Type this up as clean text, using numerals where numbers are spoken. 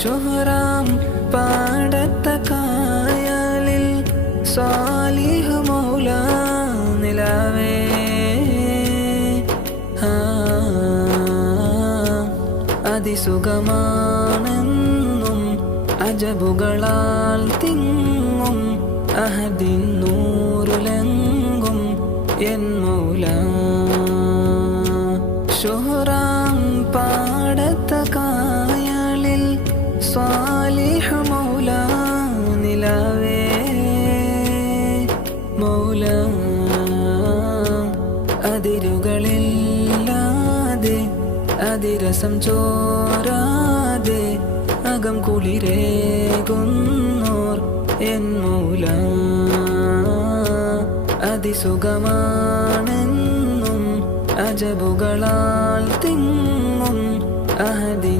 ശുഹ്റാം പാടത്ത കായലിൽ സാലിഹ് മൗല നിലാവേ അതിസുഖമാണെന്നും അജബുകളാൽ തിങ്ങും അഹദിൻ നൂറുലെങ്കും എൻ മൗല ശുഹ്റാം പാടത്ത കായലിൽ സാലിഹ് മൗല നിലാവേ മൗല അതിരുകളില്ലാതെ അതിരസം ചോരാതെ അകം കുളിരേകുന്നോർ എൻ മൗല അതിസുഖമാണെന്നും അജബുകളാൽ തിങ്ങും അഹദി